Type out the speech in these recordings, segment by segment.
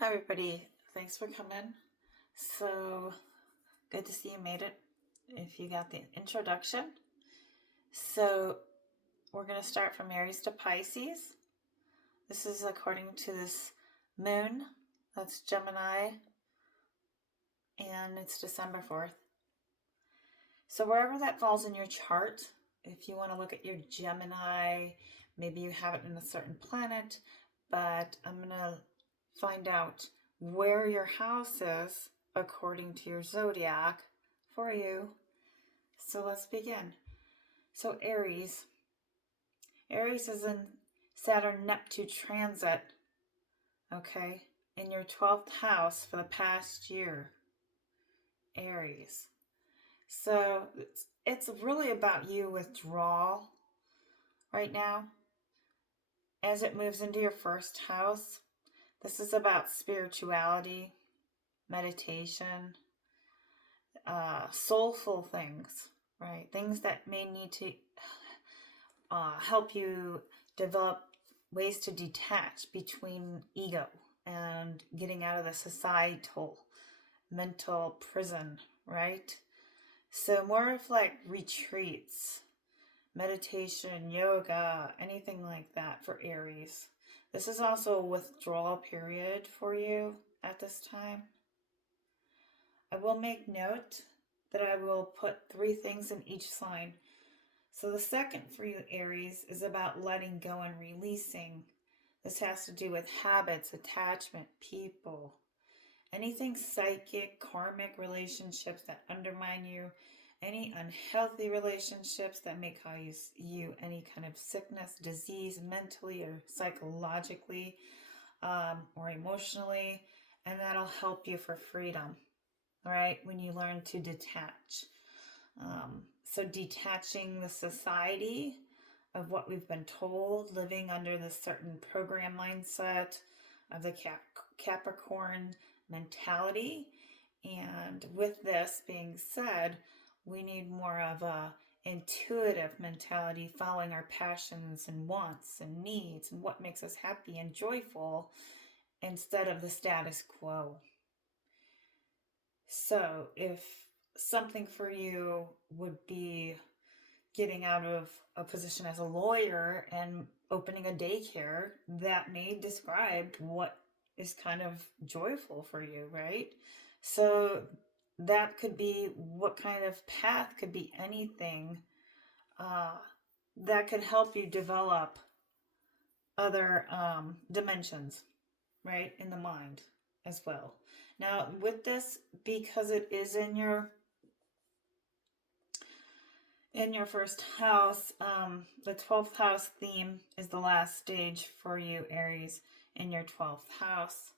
Hi everybody, thanks for coming. So good to see you made it if you got the introduction. So we're going to start from Aries to Pisces. This is according to this moon, that's Gemini, and it's December 4th. So wherever that falls in your chart, if you want to look at your Gemini, maybe you have it in a certain planet, but I'm going to find out where your house is according to your zodiac for you. So let's begin. So Aries is in Saturn-Neptune transit, okay, in your 12th house for the past year, Aries. So it's really about you withdrawal right now. As it moves into your first house, this is about spirituality, meditation, soulful things, right? Things that may need to help you develop ways to detach between ego and getting out of the societal mental prison, right? So more of like retreats, meditation, yoga, anything like that for Aries. This is also a withdrawal period for you at this time. I will make note that I will put 3 things in each sign. So the second for you, Aries, is about letting go and releasing. This has to do with habits, attachment, people, anything psychic, karmic relationships that undermine you, any unhealthy relationships that may cause you any kind of sickness, disease, mentally or psychologically, or emotionally, and that'll help you for freedom, right? When you learn to detach. So detaching the society of what we've been told, living under this certain program mindset of the Capricorn mentality. And with this being said, we need more of a intuitive mentality, following our passions and wants and needs and what makes us happy and joyful instead of the status quo. So if something for you would be getting out of a position as a lawyer and opening a daycare, that may describe what is kind of joyful for you, right? So that could be what kind of path, could be anything that could help you develop other dimensions, right, in the mind as well. Now with this, because it is in your first house, the 12th house theme is the last stage for you, Aries, in your 12th house.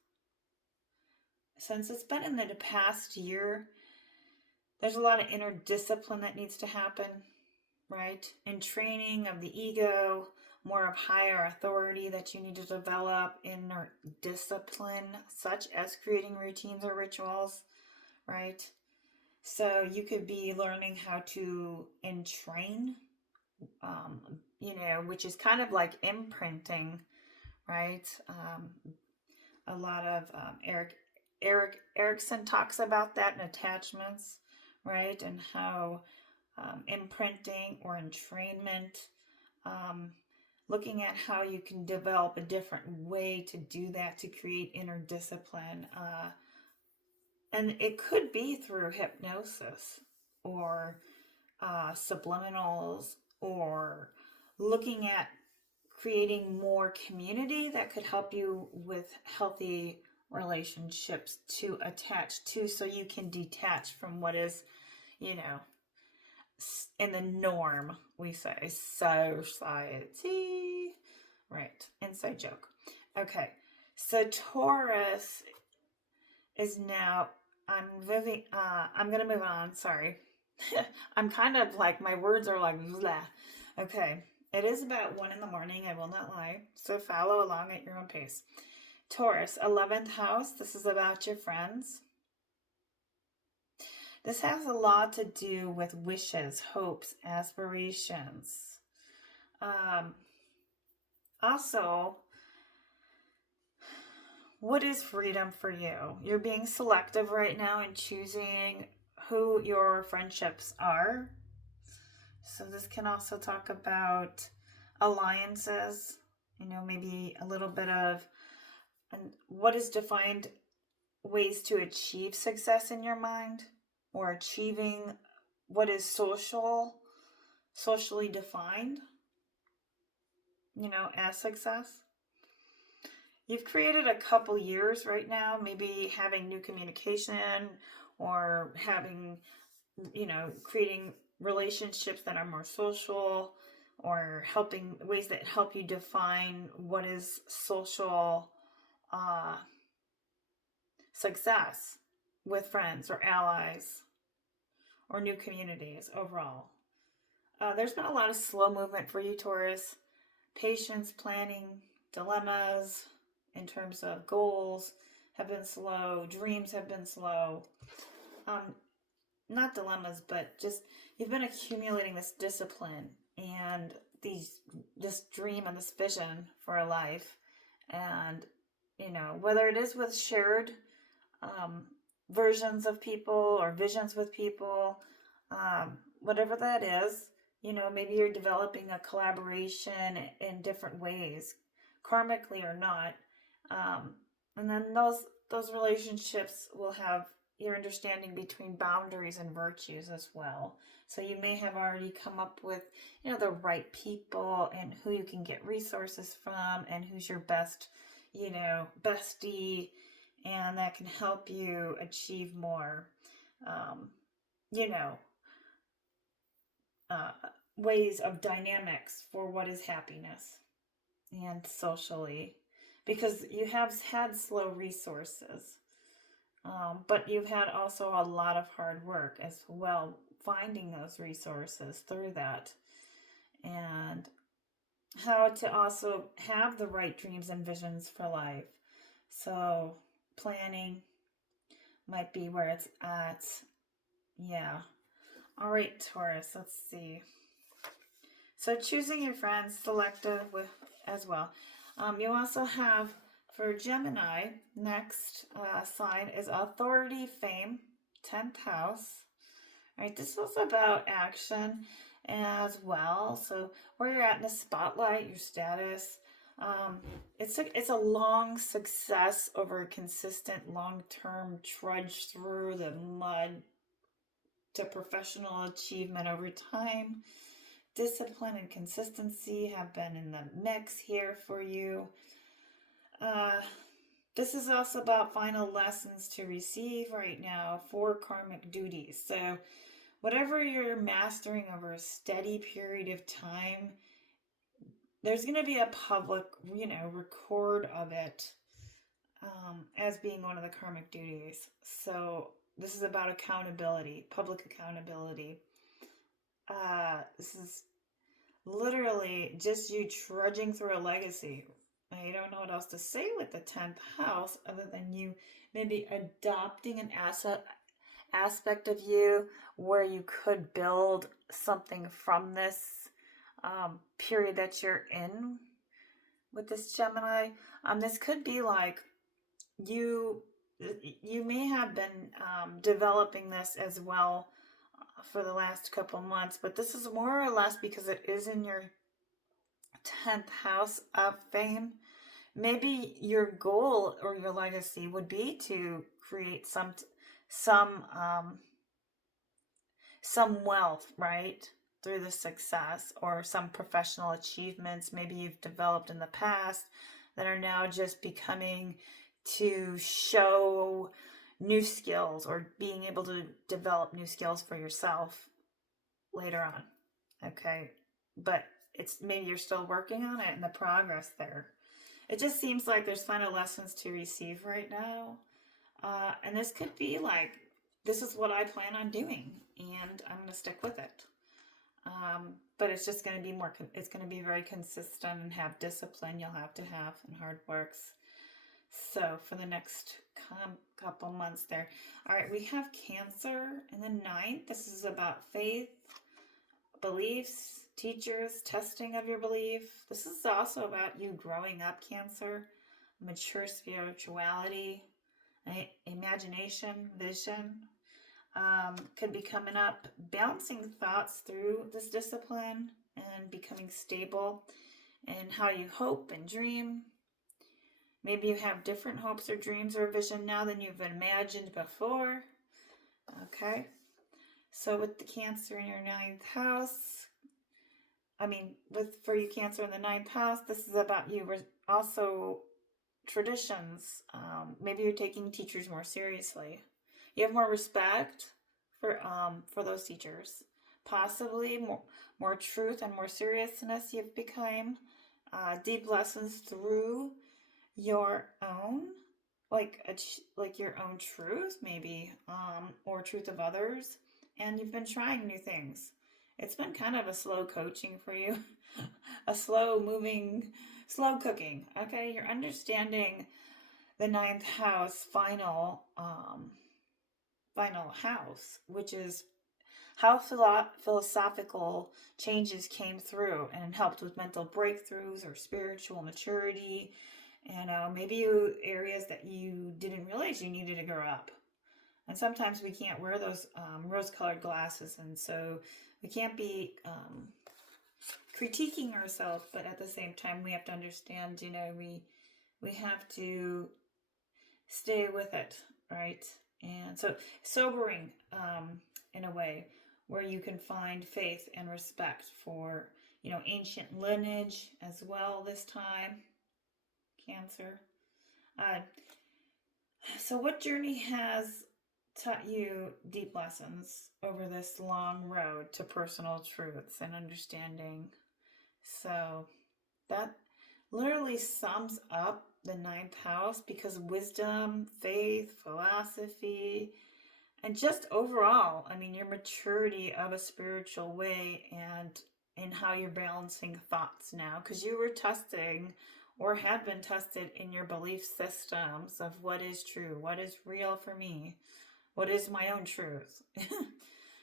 Since it's been in the past year, there's a lot of inner discipline that needs to happen, right? In training of the ego, more of higher authority that you need to develop, inner discipline, such as creating routines or rituals, right? So you could be learning how to entrain, which is kind of like imprinting, right? A lot of Erik Erikson talks about that in attachments, right? And how imprinting or entrainment, looking at how you can develop a different way to do that, to create inner discipline. And it could be through hypnosis or subliminals, or looking at creating more community that could help you with healthy relationships to attach to, so you can detach from what is, in the norm, we say, society, right? Inside joke. Okay, so Taurus is now, I'm gonna move on, sorry. I'm kind of like, my words are like blah. Okay, it is about 1 a.m, I will not lie, so follow along at your own pace. Taurus, 11th house, this is about your friends. This has a lot to do with wishes, hopes, aspirations. Also, what is freedom for you? You're being selective right now in choosing who your friendships are. So this can also talk about alliances, maybe a little bit of and what is defined ways to achieve success in your mind, or achieving what is socially defined, as success. You've created a couple years right now, maybe having new communication or having, creating relationships that are more social, or helping ways that help you define what is social success with friends or allies or new communities overall. There's been a lot of slow movement for you, Taurus. Patience, planning, dilemmas in terms of goals have been slow. Dreams have been slow. Not dilemmas, but just you've been accumulating this discipline and this dream and this vision for a life. And, whether it is with shared versions of people or visions with people, whatever that is, maybe you're developing a collaboration in different ways, karmically or not. And then those relationships will have your understanding between boundaries and virtues as well. So you may have already come up with, the right people and who you can get resources from and who's your best, bestie, and that can help you achieve more, ways of dynamics for what is happiness and socially, because you have had slow resources, but you've had also a lot of hard work as well, finding those resources through that, and how to also have the right dreams and visions for life. So planning might be where it's at. Yeah. All right, Taurus, let's see. So choosing your friends, selective with as well. You also have, for Gemini, next sign is authority, fame, 10th house. All right, this is about action as well. So where you're at in the spotlight, your status. It's a long success over a consistent long-term trudge through the mud to professional achievement over time. Discipline and consistency have been in the mix here for you. This is also about final lessons to receive right now for karmic duties. So whatever you're mastering over a steady period of time, there's going to be a public, record of it as being one of the karmic duties. So this is about accountability, public accountability. This is literally just you trudging through a legacy. I don't know what else to say with the 10th house other than you maybe adopting an aspect of you where you could build something from this period that you're in with this Gemini. This could be like you may have been developing this as well for the last couple months, but this is more or less because it is in your 10th house of fame. Maybe your goal or your legacy would be to create some wealth, right, through the success, or some professional achievements maybe you've developed in the past that are now just becoming to show new skills, or being able to develop new skills for yourself later on. Okay, but it's maybe you're still working on it and the progress there. It just seems like there's final lessons to receive right now. And this could be like, this is what I plan on doing and I'm going to stick with it. But it's just going to be it's going to be very consistent and have discipline you'll have to have, and hard works. So for the next couple months there. All right, we have Cancer in the 9th. This is about faith, beliefs, teachers, testing of your belief. This is also about you growing up, Cancer. mature spirituality, imagination, vision could be coming up, balancing thoughts through this discipline and becoming stable in how you hope and dream. Maybe you have different hopes or dreams or vision now than you've imagined before. Okay. So with the Cancer in your ninth house, for you Cancer in the ninth house, this is about you. Also, traditions. Maybe you're taking teachers more seriously. You have more respect for those teachers. Possibly more truth and more seriousness you've become. Deep lessons through your own, like your own truth, maybe, or truth of others. And you've been trying new things. It's been kind of a slow coaching for you, a slow moving, slow cooking. Okay, you're understanding the ninth house, final house, which is how philosophical changes came through and helped with mental breakthroughs or spiritual maturity, and maybe areas that you didn't realize you needed to grow up. And sometimes we can't wear those rose-colored glasses, and so we can't be critiquing ourselves, but at the same time we have to understand, we have to stay with it, right? And so sobering in a way where you can find faith and respect for, ancient lineage as well this time, Cancer. So what journey has taught you deep lessons over this long road to personal truths and understanding? So that literally sums up the ninth house, because wisdom, faith, philosophy, and just overall, your maturity of a spiritual way and in how you're balancing thoughts now, because you were testing or have been tested in your belief systems of what is true, what is real for me, what is my own truth.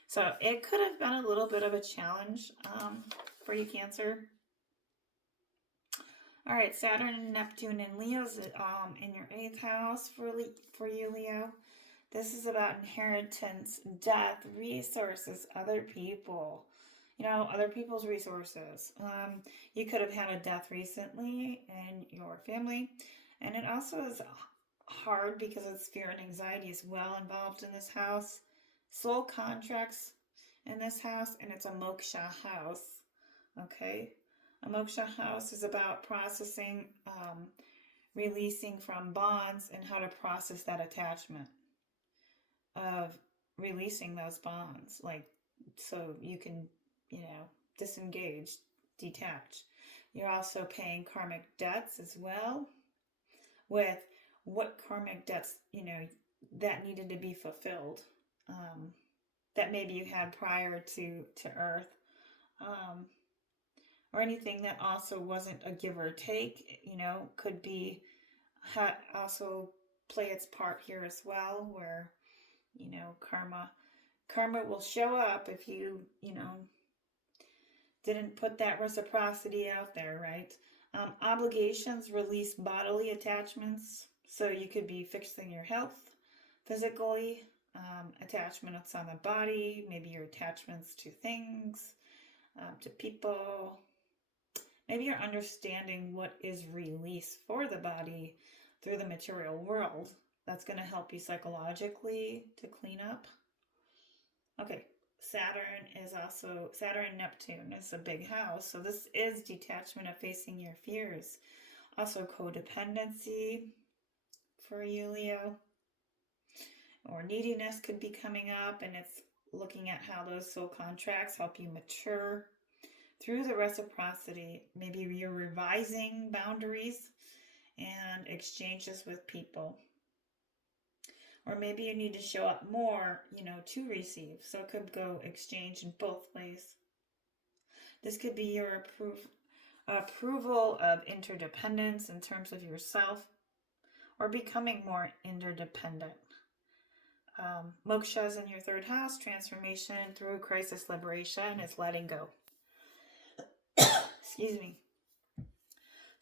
So it could have been a little bit of a challenge for you, Cancer. All right, Saturn and Neptune and Leo's in your 8th house for you, Leo. This is about inheritance, death, resources, other people. Other people's resources. You could have had a death recently in your family. And it also is hard because it's fear and anxiety as well involved in this house. Soul contracts in this house, and it's a moksha house. Okay? A moksha house is about processing, releasing from bonds, and how to process that attachment of releasing those bonds. So you can, disengage, detach. You're also paying karmic debts as well, with what karmic debts, that needed to be fulfilled, that maybe you had prior to Earth, or anything that also wasn't a give or take, could be also play its part here as well, where, karma will show up if you, didn't put that reciprocity out there, right? Obligations release bodily attachments. So you could be fixing your health physically, attachments on the body, maybe your attachments to things, to people. Maybe you're understanding what is release for the body through the material world. That's going to help you psychologically to clean up. Okay, Saturn and Neptune is a big house. So this is detachment of facing your fears. Also codependency for you, Leo. Or neediness could be coming up, and it's looking at how those soul contracts help you mature through the reciprocity. Maybe you're revising boundaries and exchanges with people. Or maybe you need to show up more, to receive. So it could go exchange in both ways. This could be your approval of interdependence in terms of yourself, or becoming more interdependent. Moksha is in your 3rd house. Transformation through crisis liberation is letting go. Excuse me.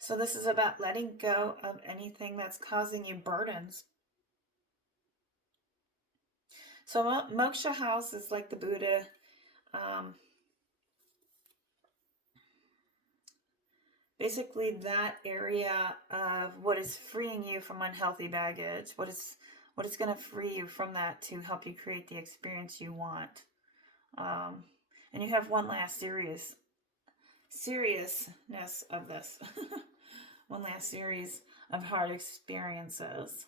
So this is about letting go of anything that's causing you burdens. So Moksha house is like the Buddha. Basically that area of what is freeing you from unhealthy baggage, what is going to free you from that to help you create the experience you want. And you have one last seriousness of this. One last series of hard experiences.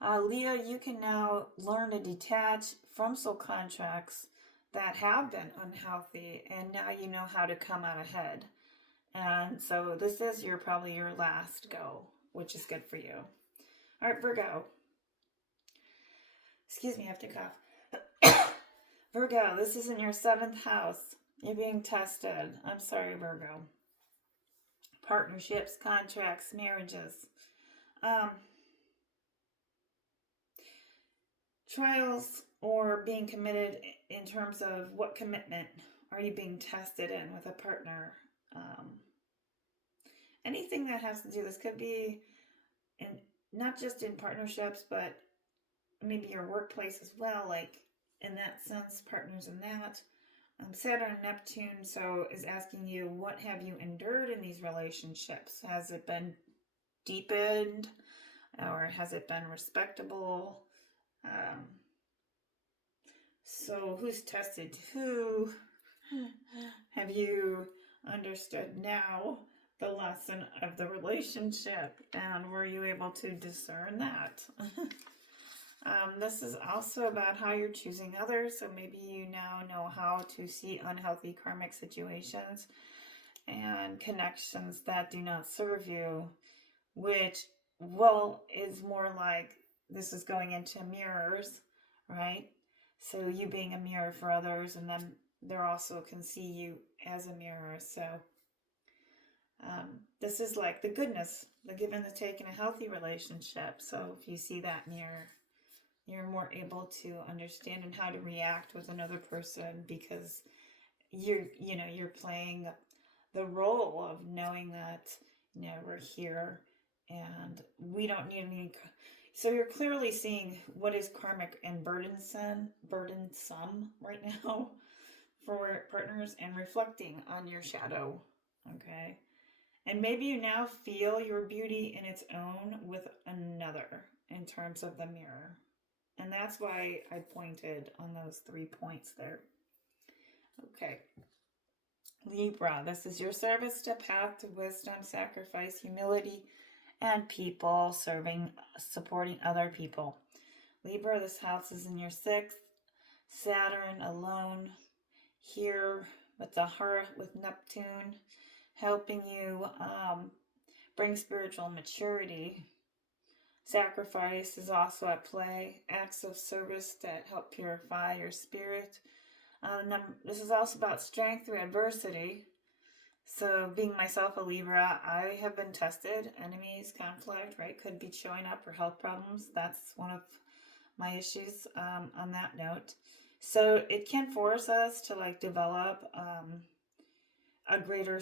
Leo, you can now learn to detach from soul contracts that have been unhealthy, and now you know how to come out ahead. And so this is probably your last go, which is good for you. All right, Virgo. Excuse me, I have to cough. Virgo, this is in your 7th house. You're being tested. I'm sorry, Virgo. Partnerships, contracts, marriages. Trials or being committed in terms of what commitment are you being tested in with a partner. Anything that has to do, this could be in not just in partnerships, but maybe your workplace as well, like in that sense, partners in that. Saturn and Neptune is asking you, what have you endured in these relationships? Has it been deepened, or has it been respectable? So who's tested who? Have you understood now the lesson of the relationship, and were you able to discern that? This is also about how you're choosing others, so maybe you now know how to see unhealthy karmic situations and connections that do not serve you, which, well, is more like this is going into mirrors, right? So you being a mirror for others, and then they also can see you as a mirror. So this is like the goodness, the give and the take in a healthy relationship. So if you see that mirror, you're more able to understand and how to react with another person, because you're playing the role of knowing that we're here and we don't need any. So you're clearly seeing what is karmic and burdensome right now for partners, and reflecting on your shadow. Okay. And maybe you now feel your beauty in its own with another in terms of the mirror. And that's why I pointed on those 3 points there. Okay. Libra, this is your service to path to wisdom, sacrifice, humility, and people, supporting other people. Libra, this house is in your 6th. Saturn alone here with the heart, with Neptune, helping you bring spiritual maturity. Sacrifice is also at play. Acts of service that help purify your spirit. This is also about strength through adversity. So being myself a Libra, I have been tested. Enemies, conflict, right? Could be showing up, or health problems. That's one of my issues on that note. So it can force us to develop a greater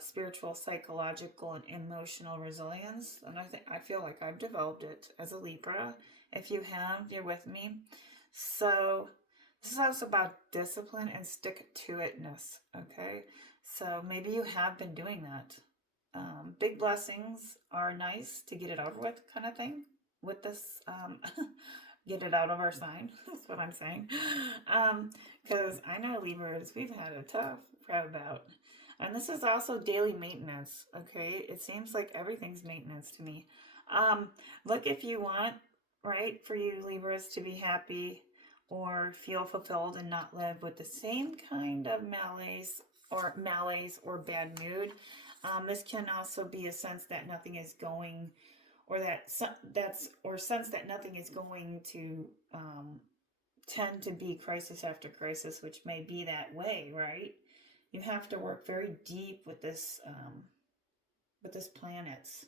spiritual, psychological, and emotional resilience. And I feel like I've developed it as a Libra. If you have, you're with me. So this is also about discipline and stick-to-itness, okay? So maybe you have been doing that. Big blessings are nice to get it over with, kind of thing, with this get it out of our sign. That's what I'm saying. Because I know Libras, we've had a tough crowd out. And this is also daily maintenance, okay? It seems like everything's maintenance to me. Look, if you want, right, for you Libras to be happy or feel fulfilled and not live with the same kind of malaise or bad mood, this can also be a sense that nothing is going, or sense that nothing is going to tend to be crisis after crisis, which may be that way, right? You have to work very deep with this planets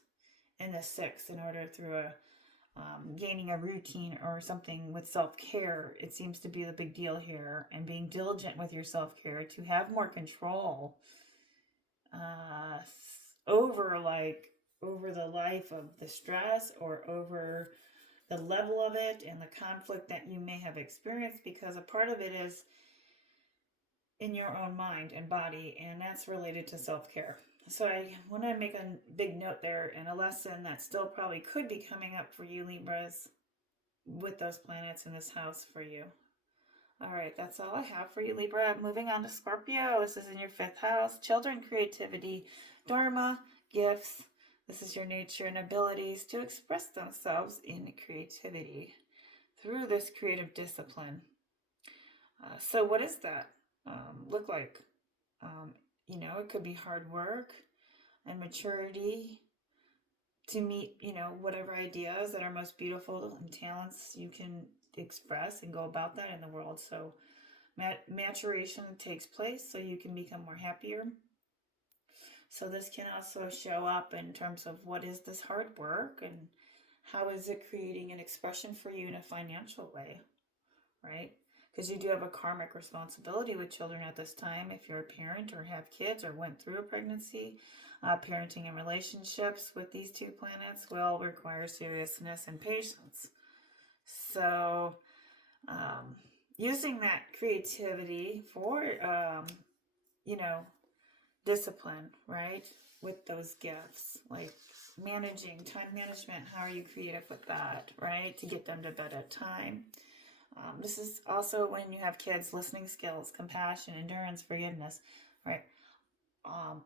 in the 6th in order through gaining a routine or something with self-care. It seems to be the big deal here, and being diligent with your self-care to have more control over the life of the stress, or over the level of it and the conflict that you may have experienced, because a part of it is in your own mind and body, and that's related to self-care. So I want to make a big note there, and a lesson that still probably could be coming up for you, Libras, with those planets in this house for you. All right, that's all I have for you, Libra. Moving on to Scorpio. This is in your 5th house. Children, creativity, dharma, gifts. This is your nature and abilities to express themselves in creativity through this creative discipline. So what does that look like? It could be hard work and maturity to meet, whatever ideas that are most beautiful and talents you can express and go about that in the world. So maturation takes place so you can become more happier. So this can also show up in terms of what is this hard work and how is it creating an expression for you in a financial way, right? Because you do have a karmic responsibility with children at this time if you're a parent or have kids or went through a pregnancy. Parenting and relationships with these 2 planets will require seriousness and patience. So using that creativity for, discipline, right? With those gifts, like managing, time management, how are you creative with that, right? To get them to bed at time. This is also when you have kids, listening skills, compassion, endurance, forgiveness, right?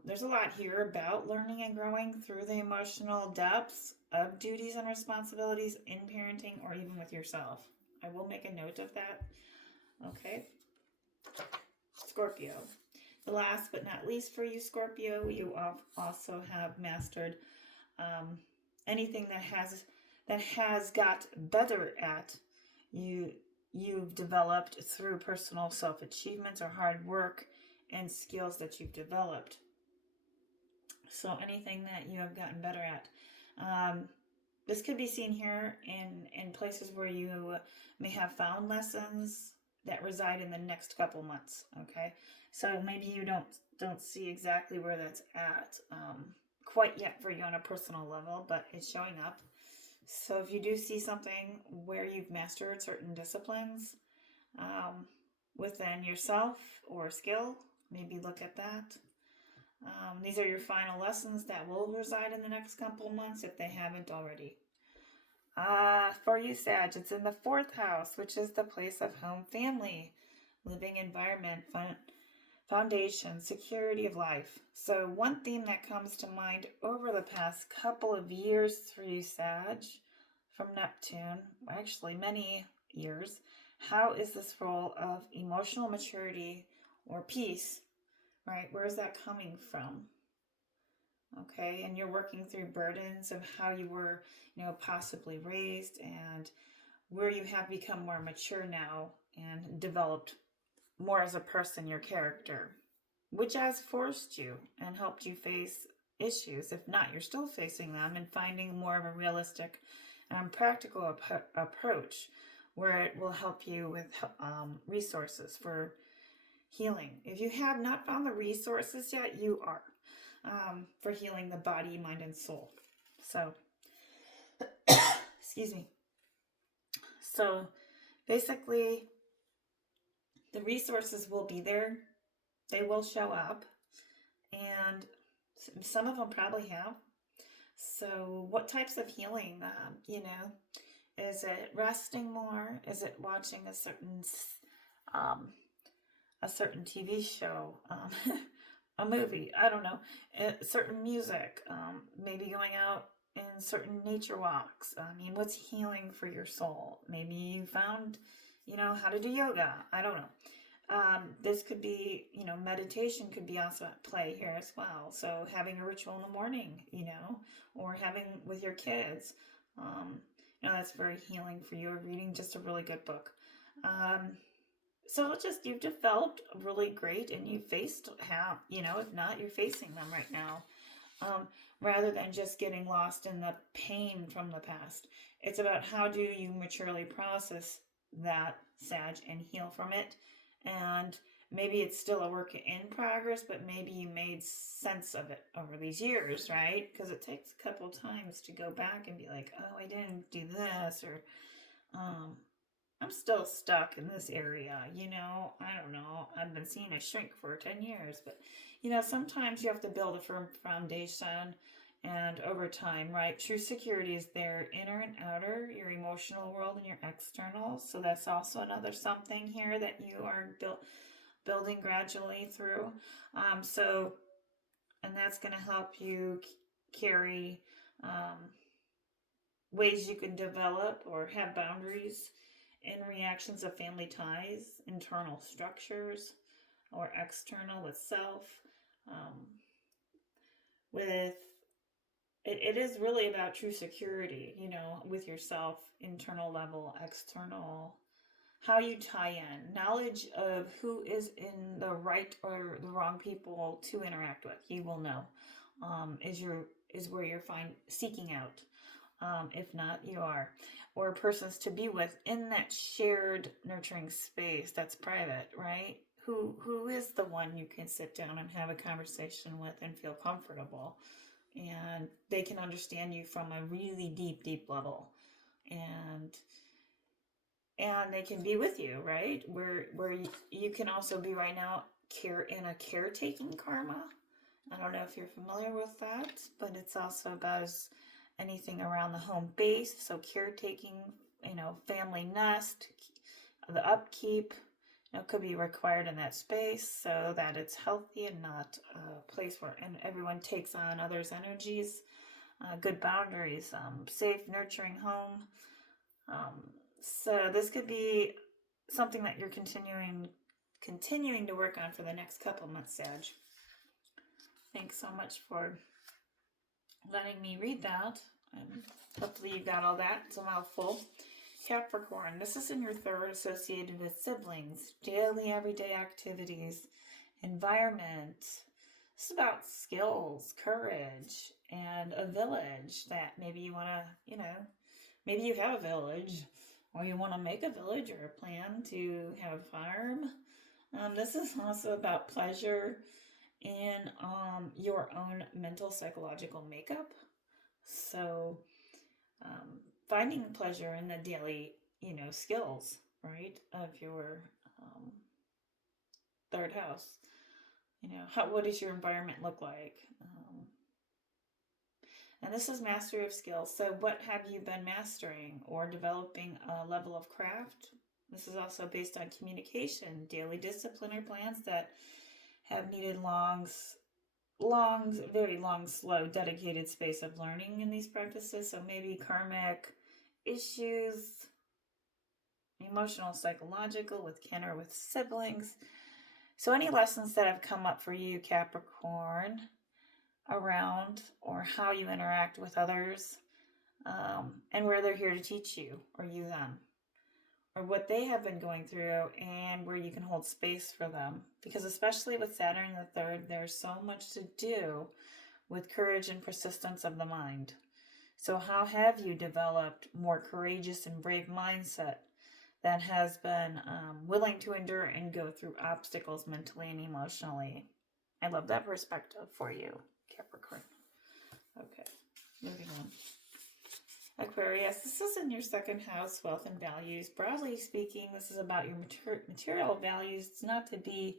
There's a lot here about learning and growing through the emotional depths of duties and responsibilities in parenting or even with yourself. I will make a note of that. Okay. Scorpio. The last but not least for you, Scorpio, you also have mastered anything that has got better at you've developed through personal self-achievements or hard work and skills that you've developed. So anything that you have gotten better at. This could be seen here in places where you may have found lessons that reside in the next couple months. Okay, so maybe you don't see exactly where that's at quite yet for you on a personal level, but it's showing up. So if you do see something where you've mastered certain disciplines within yourself or skill, maybe look at that. These are your final lessons that will reside in the next couple months if they haven't already. For you, Sag, it's in the 4th house, which is the place of home, family, living environment, foundation, security of life. So one theme that comes to mind over the past couple of years for you, Sag, from Neptune, actually many years, how is this role of emotional maturity or peace, right? Where is that coming from? Okay, and you're working through burdens of how you were, possibly raised and where you have become more mature now and developed more as a person, your character, which has forced you and helped you face issues. If not, you're still facing them and finding more of a realistic and practical approach where it will help you with resources for healing. If you have not found the resources yet, you are. For healing the body, mind, and soul. So, excuse me. So, basically, the resources will be there. They will show up. And some of them probably have. So, what types of healing, is it resting more? Is it watching a certain TV show? A movie, I don't know, certain music, maybe going out in certain nature walks. What's healing for your soul? Maybe you found, how to do yoga. I don't know. This could be, meditation could be also at play here as well. So having a ritual in the morning, or having with your kids, that's very healing for you. Or reading just a really good book. So you've developed really great, and you faced if not, you're facing them right now. Rather than just getting lost in the pain from the past. It's about how do you maturely process that, Sag, and heal from it, and maybe it's still a work in progress, but maybe you made sense of it over these years, right? Because it takes a couple times to go back and be like, oh, I didn't do this, or I'm still stuck in this area, I don't know. I've been seeing it shrink for 10 years, but sometimes you have to build a firm foundation, and over time, right? True security is their inner and outer, your emotional world and your external. So that's also another something here that you are building gradually through. So, and that's going to help you carry ways you can develop or have boundaries in reactions of family ties, internal structures, or external with self. With it is really about true security, with yourself, internal level, external, how you tie in, knowledge of who is in the right or the wrong people to interact with. You will know, is where you're seeking out. If not, you are, or persons to be with in that shared nurturing space that's private, right? Who is the one you can sit down and have a conversation with and feel comfortable, and they can understand you from a really deep level, and they can be with you, right? Where you can also be right now in a caretaking karma. I don't know if you're familiar with that, but it's also about anything around the home base. So caretaking, family nest, the upkeep, could be required in that space so that it's healthy and not a place where everyone takes on others' energies. Good boundaries, safe, nurturing home. So this could be something that you're continuing to work on for the next couple months, Sag. Thanks so much for letting me read that. Hopefully you got all that. It's a mouthful. Capricorn, this is in your third, associated with siblings, daily, everyday activities, environment. This is about skills, courage, and a village that maybe you want to, maybe you have a village, or you want to make a village, or a plan to have a farm. This is also about pleasure in your own mental, psychological makeup. So, finding pleasure in the daily, skills, right, of your third house. What does your environment look like? And this is mastery of skills. So what have you been mastering or developing a level of craft? This is also based on communication, daily discipline or plans that have needed very long, slow, dedicated space of learning in these practices. So maybe karmic issues, emotional, psychological, with kin or with siblings. So any lessons that have come up for you, Capricorn, around or how you interact with others, and where they're here to teach you, or you them, or what they have been going through, and where you can hold space for them. Because especially with Saturn in the third, there's so much to do with courage and persistence of the mind. So how have you developed more courageous and brave mindset that has been willing to endure and go through obstacles mentally and emotionally? I love that perspective for you, Capricorn. Okay, moving on. Aquarius, this is in your second house, wealth and values. Broadly speaking, this is about your material values. It's not to be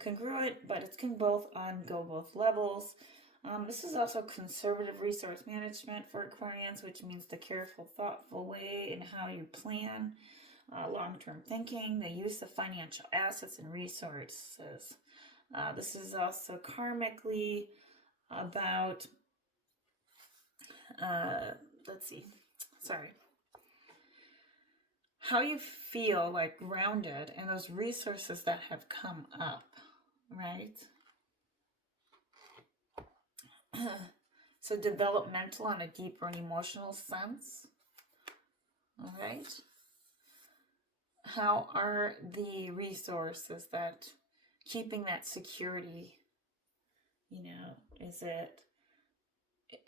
congruent, but it can go both levels. This is also conservative resource management for Aquarians, which means the careful, thoughtful way in how you plan, long-term thinking, the use of financial assets and resources. This is also karmically about, how you feel like grounded in those resources that have come up, right? So developmental on a deeper and emotional sense. All right. How are the resources that keeping that security?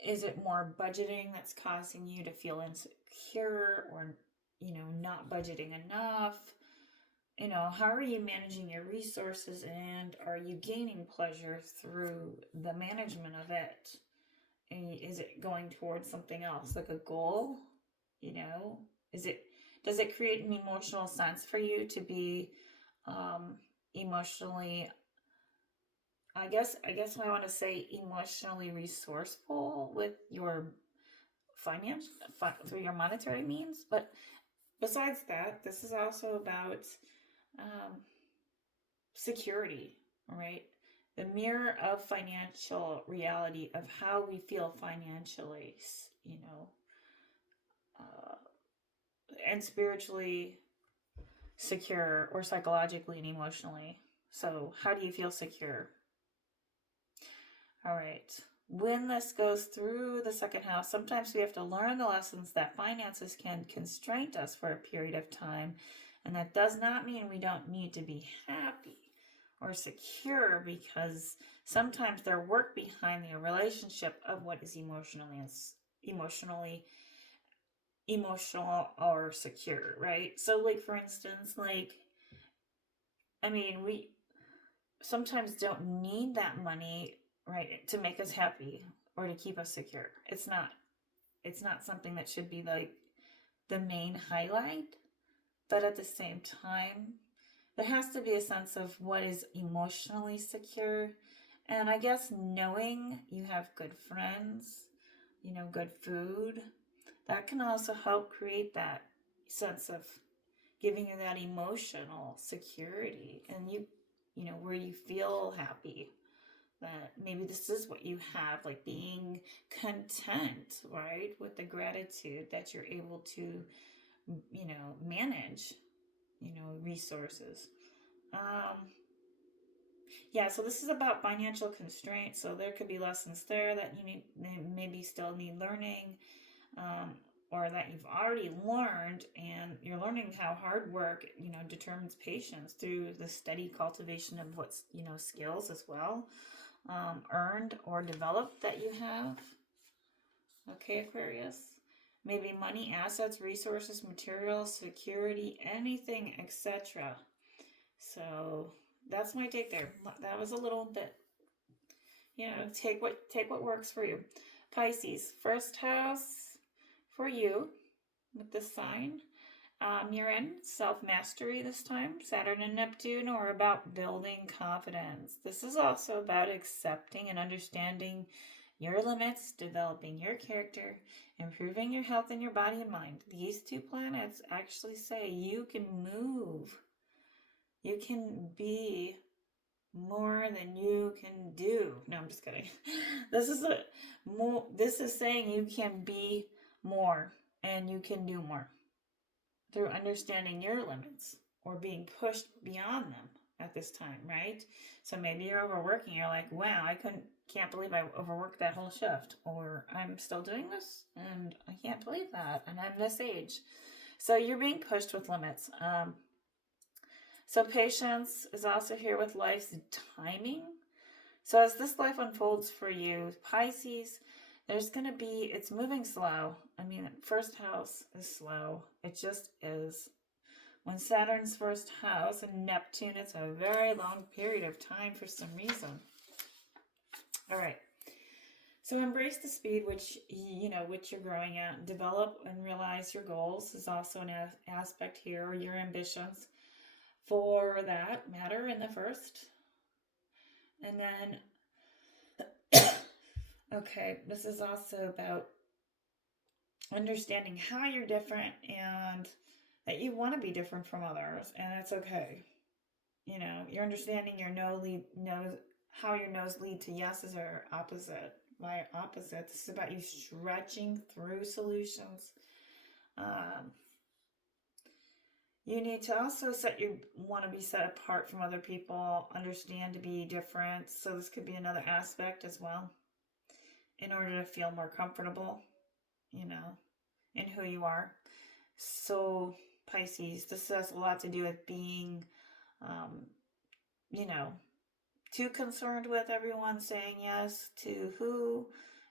Is it more budgeting that's causing you to feel insecure, or not budgeting enough? how are you managing your resources, and are you gaining pleasure through the management of it? And is it going towards something else, like a goal? You know, is it does it create an emotional sense for you to be emotionally, I guess I want to say emotionally resourceful with your finance through your monetary means? But besides that, this is also about um, security, right? The mirror of financial reality, of how we feel financially, uh, and spiritually secure, or psychologically and emotionally. So, how do you feel secure? All right. When this goes through the second house, sometimes we have to learn the lessons that finances can constrain us for a period of time. And that does not mean we don't need to be happy or secure, because sometimes there work behind the relationship of what is emotional or secure, right? So, like, for instance, we sometimes don't need that money, right, to make us happy or to keep us secure. It's not something that should be like the main highlight, but at the same time, there has to be a sense of what is emotionally secure. And I guess knowing you have good friends, good food, that can also help create that sense of giving you that emotional security, and where you feel happy that maybe this is what you have, like being content, right, with the gratitude that you're able to manage resources. Yeah, so this is about financial constraints, so there could be lessons there that you need, maybe still need learning, um, or that you've already learned, and you're learning how hard work determines patience through the steady cultivation of what's skills as well, earned or developed that you have. Okay, Aquarius. Maybe money, assets, resources, materials, security, anything, etc. So that's my take there. That was a little bit, take what works for you. Pisces, first house for you with this sign. You're in self-mastery this time. Saturn and Neptune are about building confidence. This is also about accepting and understanding your limits, developing your character, improving your health in your body and mind. These two planets actually say you can move. You can be more than you can do. No, I'm just kidding. This is saying you can be more and you can do more through understanding your limits or being pushed beyond them at this time, right? So maybe you're overworking. You're like, wow, can't believe I overworked that whole shift. Or I'm still doing this and I can't believe that. And I'm this age. So you're being pushed with limits. So patience is also here with life's timing. So as this life unfolds for you, Pisces, it's moving slow. First house is slow. It just is. When Saturn's first house and Neptune, it's a very long period of time for some reason. All right. So embrace the speed which you're growing at. Develop and realize your goals is also an aspect here, or your ambitions for that matter in the first. And then, okay, this is also about understanding how you're different and that you want to be different from others, and it's okay. You're understanding how your no's lead to yeses are opposite. By opposite, this is about you stretching through solutions. You need to also want to be set apart from other people, understand to be different. So this could be another aspect as well, in order to feel more comfortable, in who you are. So Pisces, this has a lot to do with being, too concerned with everyone saying yes to who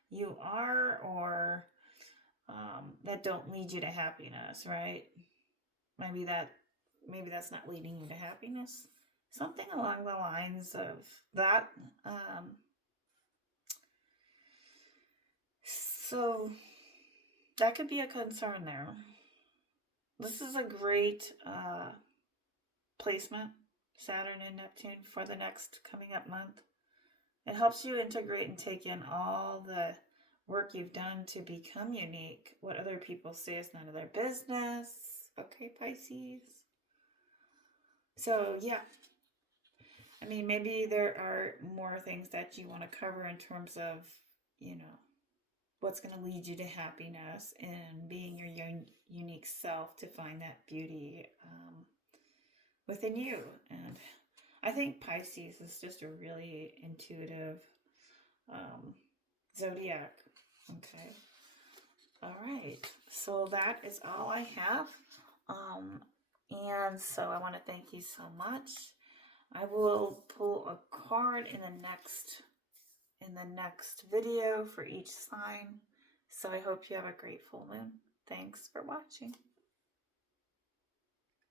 you are, or that don't lead you to happiness, right? Maybe that maybe that's not leading you to happiness. Something along the lines of that. So that could be a concern there. This is a great placement, Saturn and Neptune, for the next coming up month. It helps you integrate and take in all the work you've done to become unique. What other people say is none of their business. Okay, Pisces. So, yeah. I mean, maybe there are more things that you want to cover in terms of, you know, what's going to lead you to happiness and being your unique self to find that beauty within you. And I think Pisces is just a really intuitive zodiac. Okay. All right. So that is all I have. And so I want to thank you so much. I will pull a card in the next video for each sign. So I hope you have a great full moon. Thanks for watching.